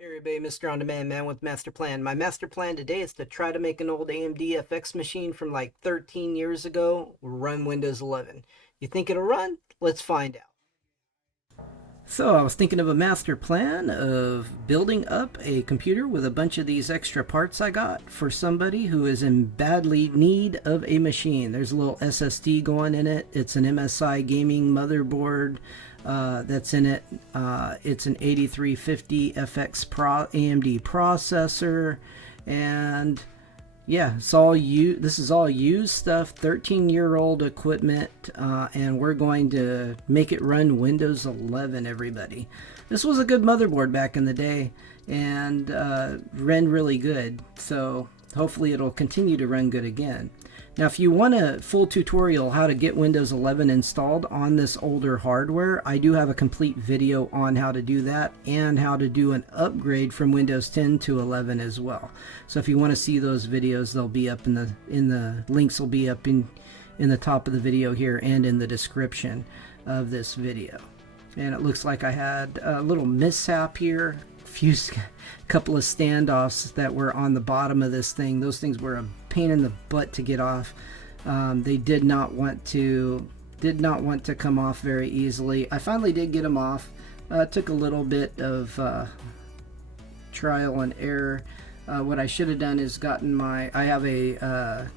Hey everybody, Mr. On-Demand Man with Master Plan. My master plan today is to try to make an old AMD FX machine from like 13 years ago run Windows 11. You think it'll run? Let's find out. So I was thinking of a master plan of building up a computer with a bunch of these extra parts I got for somebody who is in badly need of a machine. There's a little SSD going in it. It's an MSI gaming motherboard that's in it. It's an 8350 FX AMD processor, and yeah, it's all this is all used stuff, 13-year-old equipment, and we're going to make it run Windows 11, everybody. This was a good motherboard back in the day, and ran really good, so hopefully it'll continue to run good again. Now, if you want a full tutorial how to get Windows 11 installed on this older hardware, I do have a complete video on how to do that and how to do an upgrade from Windows 10 to 11 as well. So if you want to see those videos, they'll be up in the links will be up in the top of the video here and in the description of this video. And it looks like I had a little mishap here. Couple of standoffs that were on the bottom of this thing. Those things were a pain in the butt to get off. They did not want to come off very easily. I finally did get them off. Took a little bit of trial and error. What I should have done is gotten I have a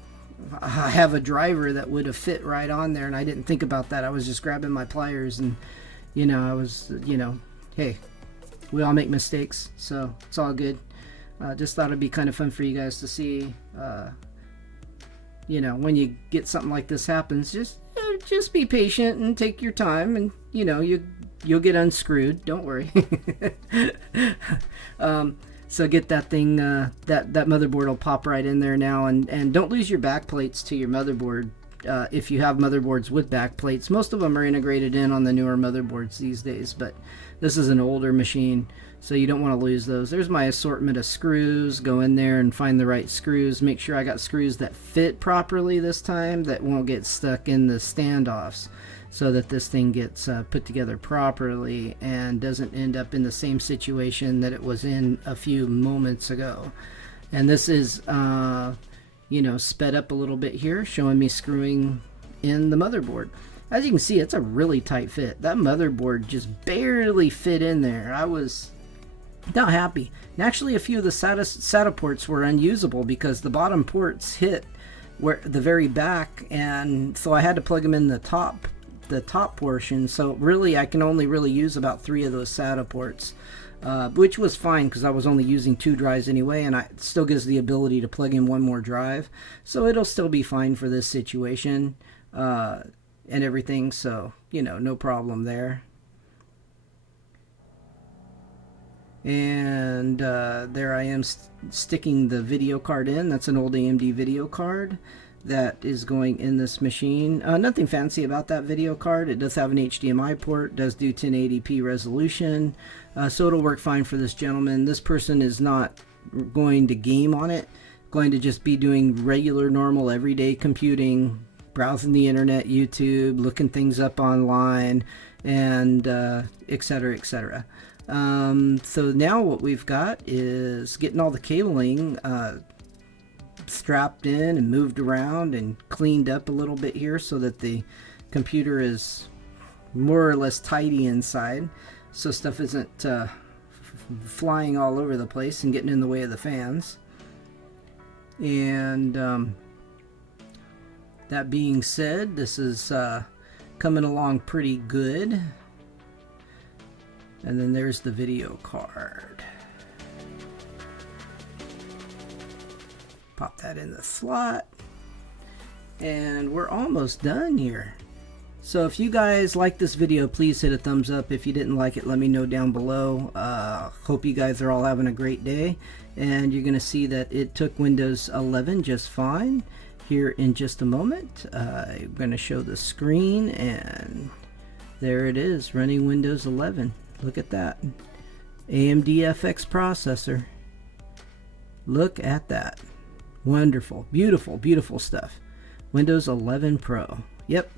driver that would have fit right on there, and I didn't think about that. I was just grabbing my pliers, and hey, we all make mistakes, so it's all good. Just thought it'd be kind of fun for you guys to see. When you get something like this happens, just be patient and take your time, and you'll get unscrewed. Don't worry. So get that thing, that motherboard will pop right in there now, and don't lose your back plates to your motherboard. If you have motherboards with back plates, most of them are integrated in on the newer motherboards these days, but this is an older machine, so you don't want to lose those. There's my assortment of screws. Go in there and find the right screws. Make sure I got screws that fit properly this time, that won't get stuck in the standoffs, so that this thing gets put together properly and doesn't end up in the same situation that it was in a few moments ago. And this is sped up a little bit here, showing me screwing in the motherboard. As you can see, it's a really tight fit. That motherboard just barely fit in there. I was not happy. And actually, a few of the SATA ports were unusable because the bottom ports hit where the very back, and so I had to plug them in the top portion. So really, I can only really use about 3 of those SATA ports. Which was fine because I was only using 2 drives anyway, and it still gives the ability to plug in one more drive, so it'll still be fine for this situation and everything, so no problem there. And there I am sticking the video card in. That's an old AMD video card that is going in this machine. Nothing fancy about that video card. It does have an HDMI port, does do 1080p resolution, so it'll work fine for this gentleman. This person is not going to game on it, going to just be doing regular, normal, everyday computing, browsing the internet, YouTube, looking things up online, and etc, etc. So now what we've got is getting all the cabling strapped in and moved around and cleaned up a little bit here so that the computer is more or less tidy inside, so stuff isn't flying all over the place and getting in the way of the fans. And that being said, this is coming along pretty good. And then there's the video card. Pop that in the slot, and we're almost done here. So if you guys like this video, please hit a thumbs up. If you didn't like it, let me know down below. Hope you guys are all having a great day, and you're gonna see that it took Windows 11 just fine. Here in just a moment, I'm gonna show the screen, and there it is, running Windows 11. Look at that, AMD FX processor. Look at that. Wonderful, beautiful, beautiful stuff. Windows 11 Pro. Yep,